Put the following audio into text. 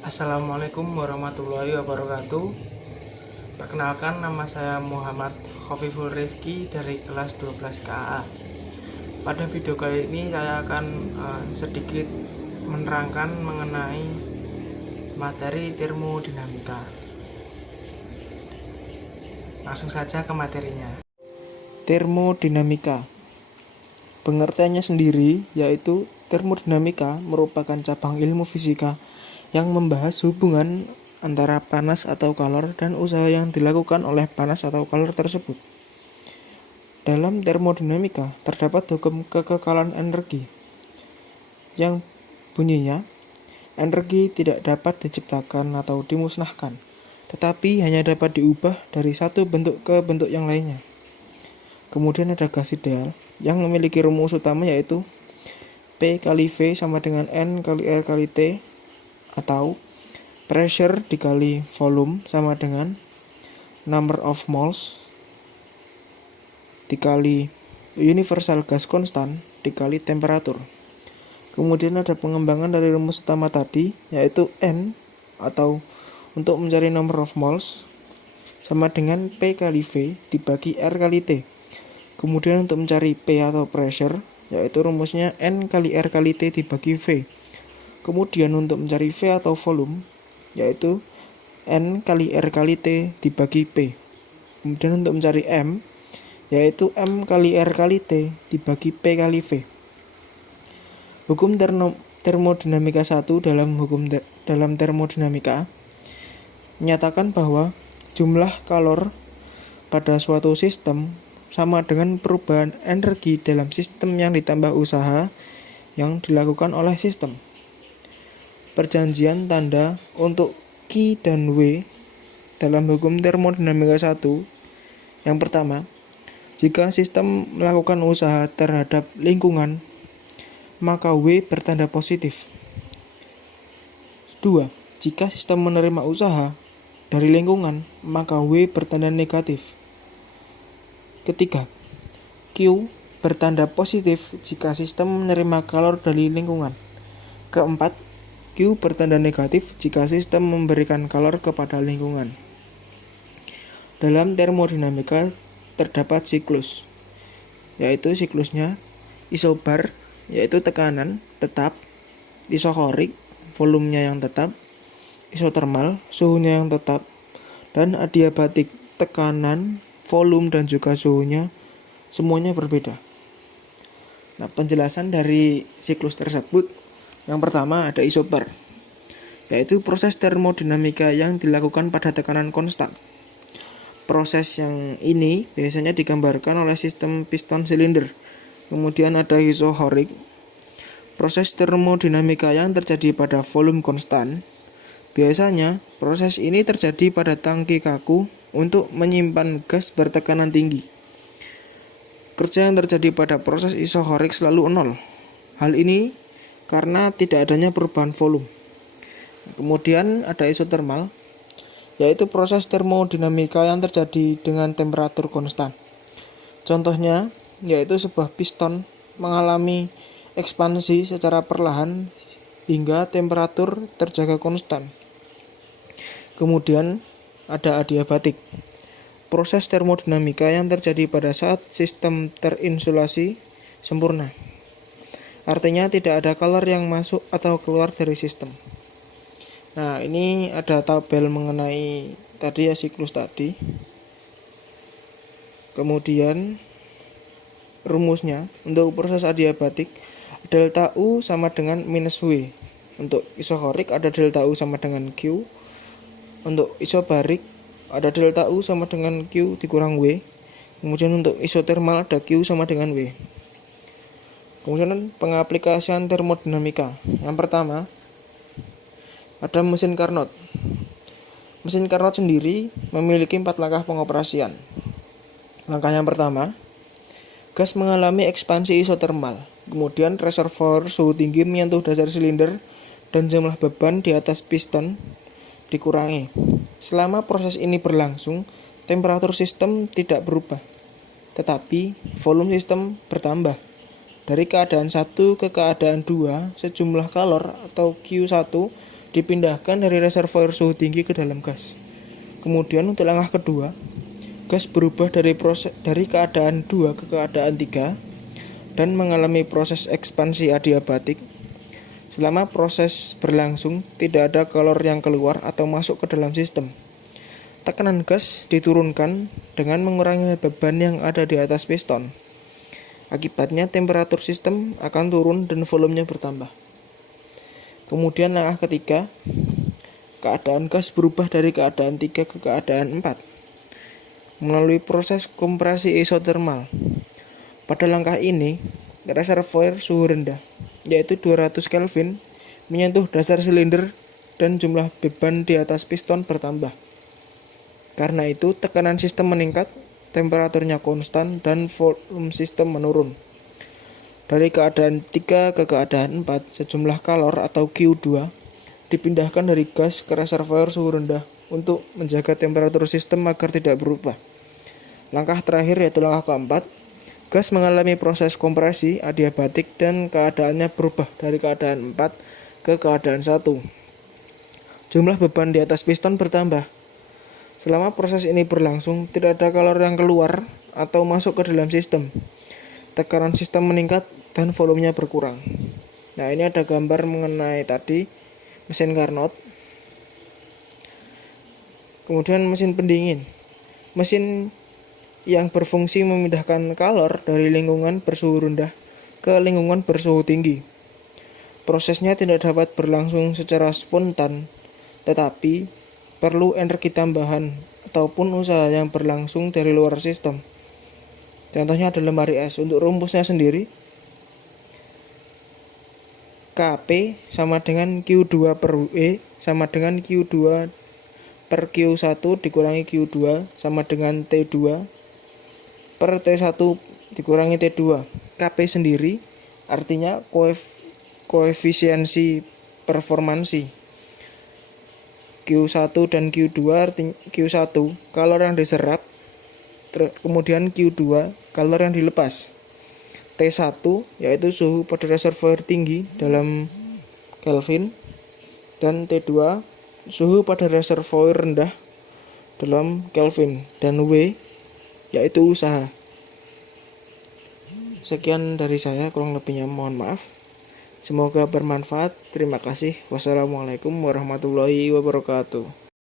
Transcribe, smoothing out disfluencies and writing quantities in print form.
Assalamualaikum warahmatullahi wabarakatuh. Perkenalkan, nama saya Muhammad Khofiful Rifki dari kelas 12 KAA. Pada video kali ini saya akan sedikit menerangkan mengenai materi termodinamika. Langsung saja ke materinya. Termodinamika. Pengertiannya sendiri yaitu termodinamika merupakan cabang ilmu fisika yang membahas hubungan antara panas atau kalor dan usaha yang dilakukan oleh panas atau kalor tersebut. Dalam termodinamika terdapat hukum kekekalan energi yang bunyinya energi tidak dapat diciptakan atau dimusnahkan, tetapi hanya dapat diubah dari satu bentuk ke bentuk yang lainnya. Kemudian ada gas ideal yang memiliki rumus utama yaitu P kali V sama dengan N kali R kali T, atau pressure dikali volume sama dengan number of moles dikali universal gas constant dikali temperatur. Kemudian ada pengembangan dari rumus utama tadi yaitu N, atau untuk mencari number of moles, sama dengan P kali V dibagi R kali T. Kemudian untuk mencari P atau pressure yaitu rumusnya N kali R kali T dibagi V. Kemudian untuk mencari V atau volume yaitu N kali R kali T dibagi P. Kemudian untuk mencari M yaitu M kali R kali T dibagi P kali V. Hukum termodinamika 1 dalam termodinamika menyatakan bahwa jumlah kalor pada suatu sistem sama dengan perubahan energi dalam sistem yang ditambah usaha yang dilakukan oleh sistem. Perjanjian tanda untuk Q dan W dalam hukum termodinamika 1. Yang pertama, jika sistem melakukan usaha terhadap lingkungan, maka W bertanda positif. 2. Jika sistem menerima usaha dari lingkungan, maka W bertanda negatif. Ketiga, Q bertanda positif jika sistem menerima kalor dari lingkungan. Keempat, Q bertanda negatif jika sistem memberikan kalor kepada lingkungan. Dalam termodinamika terdapat siklus, yaitu siklusnya isobar, yaitu tekanan tetap, isokorik, volumenya yang tetap, isotermal, suhunya yang tetap, dan adiabatik, tekanan, volume, dan juga suhunya semuanya berbeda. Nah, penjelasan dari siklus tersebut, yang pertama ada isobar, yaitu proses termodinamika yang dilakukan pada tekanan konstan. Proses yang ini biasanya digambarkan oleh sistem piston silinder. Kemudian ada isohorik, proses termodinamika yang terjadi pada volume konstan. Biasanya proses ini terjadi pada tangki kaku untuk menyimpan gas bertekanan tinggi. Kerja yang terjadi pada proses isohorik selalu nol. Hal ini karena tidak adanya perubahan volume. Kemudian ada isotermal, yaitu proses termodinamika yang terjadi dengan temperatur konstan. Contohnya yaitu sebuah piston mengalami ekspansi secara perlahan hingga temperatur terjaga konstan. Kemudian ada adiabatik, proses termodinamika yang terjadi pada saat sistem terinsulasi sempurna. Artinya tidak ada kalor yang masuk atau keluar dari sistem. Nah, ini ada tabel mengenai tadi ya, siklus tadi. Kemudian rumusnya untuk proses adiabatik, delta U sama dengan minus W. Untuk isohorik ada delta U sama dengan Q. Untuk isobarik ada delta U sama dengan Q dikurang W. Kemudian untuk isotermal ada Q sama dengan W. Kemudian pengaplikasian termodinamika. Yang pertama ada mesin Carnot. Mesin Carnot sendiri memiliki 4 langkah pengoperasian. Langkah yang pertama, gas mengalami ekspansi isotermal. Kemudian reservoir suhu tinggi menyentuh dasar silinder dan jumlah beban di atas piston dikurangi. Selama proses ini berlangsung, temperatur sistem tidak berubah, tetapi volume sistem bertambah. Dari keadaan 1 ke keadaan 2, sejumlah kalor atau Q1 dipindahkan dari reservoir suhu tinggi ke dalam gas. Kemudian untuk langkah kedua, gas berubah dari keadaan 2 ke keadaan 3 dan mengalami proses ekspansi adiabatik. Selama proses berlangsung, tidak ada kalor yang keluar atau masuk ke dalam sistem. Tekanan gas diturunkan dengan mengurangi beban yang ada di atas piston. Akibatnya temperatur sistem akan turun dan volumenya bertambah. Kemudian langkah ketiga, keadaan gas berubah dari keadaan 3 ke keadaan 4 melalui proses kompresi isotermal. Pada langkah ini, reservoir suhu rendah, yaitu 200 Kelvin, menyentuh dasar silinder dan jumlah beban di atas piston bertambah. Karena itu, tekanan sistem meningkat, temperaturnya konstan, dan volume sistem menurun. Dari keadaan 3 ke keadaan 4, sejumlah kalor atau Q2 dipindahkan dari gas ke reservoir suhu rendah untuk menjaga temperatur sistem agar tidak berubah. Langkah terakhir yaitu langkah keempat, gas mengalami proses kompresi adiabatik dan keadaannya berubah dari keadaan 4 ke keadaan 1. Jumlah beban di atas piston bertambah. Selama proses ini berlangsung, tidak ada kalor yang keluar atau masuk ke dalam sistem. Tekanan sistem meningkat dan volumenya berkurang. Nah, ini ada gambar mengenai tadi mesin Carnot. Kemudian mesin pendingin. Mesin yang berfungsi memindahkan kalor dari lingkungan bersuhu rendah ke lingkungan bersuhu tinggi. Prosesnya tidak dapat berlangsung secara spontan, tetapi perlu energi tambahan ataupun usaha yang berlangsung dari luar sistem. Contohnya adalah lemari es. Untuk rumusnya sendiri, Kp sama dengan Q2 per W sama dengan Q2 per Q1 dikurangi Q2 sama dengan T2 per T1 dikurangi T2. Kp sendiri artinya koefisiensi performansi. Q1 dan Q2 artinya Q1 kalor yang diserap, kemudian Q2 kalor yang dilepas. T1 yaitu suhu pada reservoir tinggi dalam Kelvin, dan T2 suhu pada reservoir rendah dalam Kelvin, dan W yaitu usaha. Sekian dari saya, kurang lebihnya mohon maaf. Semoga bermanfaat. Terima kasih. Wassalamualaikum warahmatullahi wabarakatuh.